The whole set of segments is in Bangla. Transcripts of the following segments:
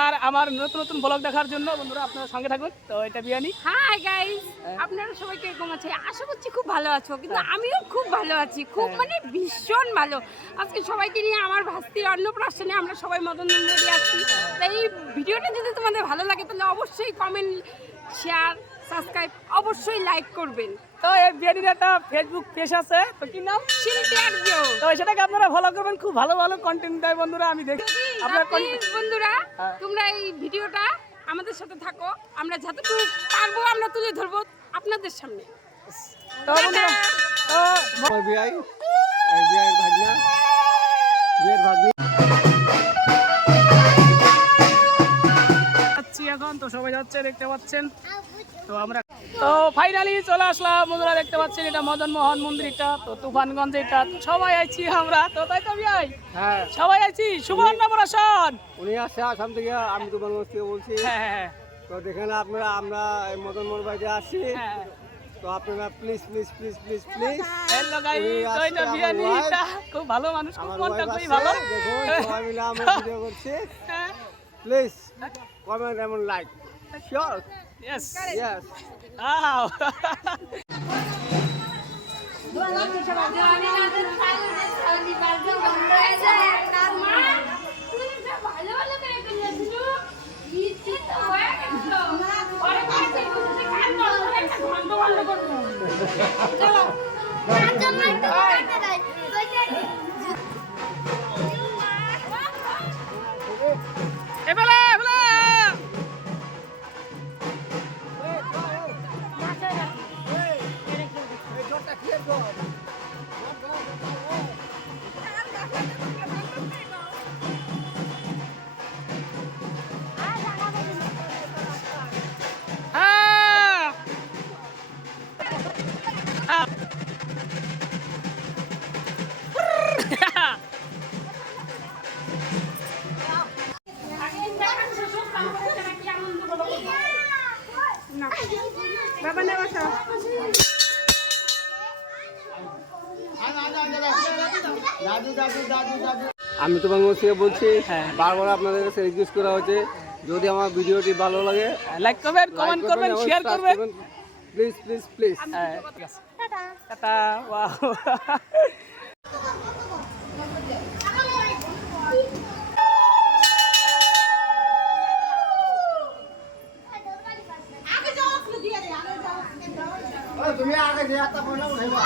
আর আমার নতুন নতুন ব্লগ দেখার জন্য বন্ধুরা আপনারা সঙ্গে থাকুন। তো এটা বিয়ানি। হাই গাইস, আপনারা সবাই কিরকম আছে? আশা করছি খুব ভালো আছো, কিন্তু আমিও খুব ভালো আছি, খুব মানে ভীষণ ভালো। আজকে সবাইকে নিয়ে আমার ভাস্তির অন্নপ্রাশনে আমরা সবাই মদন মোহন আসছি। তাই এই ভিডিওটা যদি তোমাদের ভালো লাগে তাহলে অবশ্যই কমেন্ট, শেয়ার, সাবস্ক্রাইব, অবশ্যই লাইক করবেন। তো এই বিয়ানির একটা ফেসবুক পেজ আছে, তো কি নাম? শিল্পী আর্য। তো সেটাকে আপনারা ফলো করবেন, খুব ভালো ভালো কন্টেন্ট দেয় বন্ধুরা, আমি দেখি আপনার প্লিজ বন্ধুরা, তোমরা এই ভিডিওটা আমাদের সাথে থাকো, আমরা যতটুকু পারবো আমরা তুলে ধরবো আপনাদের সামনে। তো বন্ধুরা, তো আমার বিয়াই এই বিয়াইয়ের ভাগনা বিয়ের ভাগ্নি যাচ্ছি এখন। তো সবাই যাচ্ছে, দেখতে পাচ্ছেন। তো আমরা তো ফাইনালি চলে আসলাম বন্ধুরা, দেখতে পাচ্ছেন এটা মদন মোহন মন্দির, এটা তো তুফানগঞ্জে, এটা সবাই আইছি আমরা। তো তাই তো ভাই, হ্যাঁ সবাই আইছি। শুভ অন্নপ্রাশন। উনি আসছে আসাম থেকে, আমি তো বাংলাদেশ থেকে বলছি। হ্যাঁ হ্যাঁ তো দেখেন আপনারা, আমরা এই মদন মোহন বাড়িতে আসছি। হ্যাঁ। তো আপনারা please please please please please hello guys, তো এটা বিয়ানি, এটা খুব ভালো মানুষ, খুব আমার মনটা wife খুবই আসছে, ভালো। দেখুন সবাই মিলে আমরা ভিডিও করছি। হ্যাঁ, প্লিজ কমেন্ট এবং like. Sure yes, yes. wow. এবেলা এবেলা হ্যাঁ হ্যাঁ। বাবা না বসো। আমি তো বাংলাদেশ থেকে বলছি। হ্যাঁ। বারবার আপনাদের কাছে রিকোয়েস্ট করা হচ্ছে, যদি আমার ভিডিওটি ভালো লাগে লাইক করবেন, কমেন্ট করবেন, শেয়ার করবেন। Please please please. হ্যাঁ, ঠিক আছে। Tata, wow. তুমি আগে যে একটা বলো উঠেবা।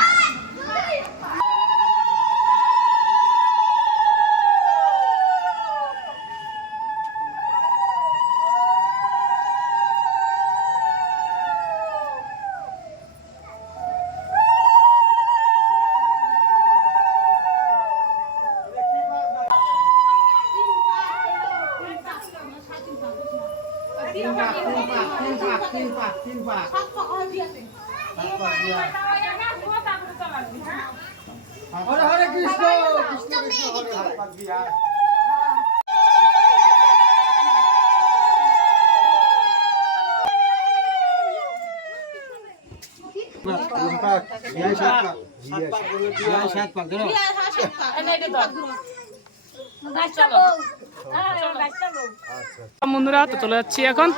তিন পাক হরে হরে কৃষ্ণ কৃষ্ণ কৃষ্ণ হরে হরে পাক দিয়া। বন্ধুরা, তো চলে যাচ্ছি এখন।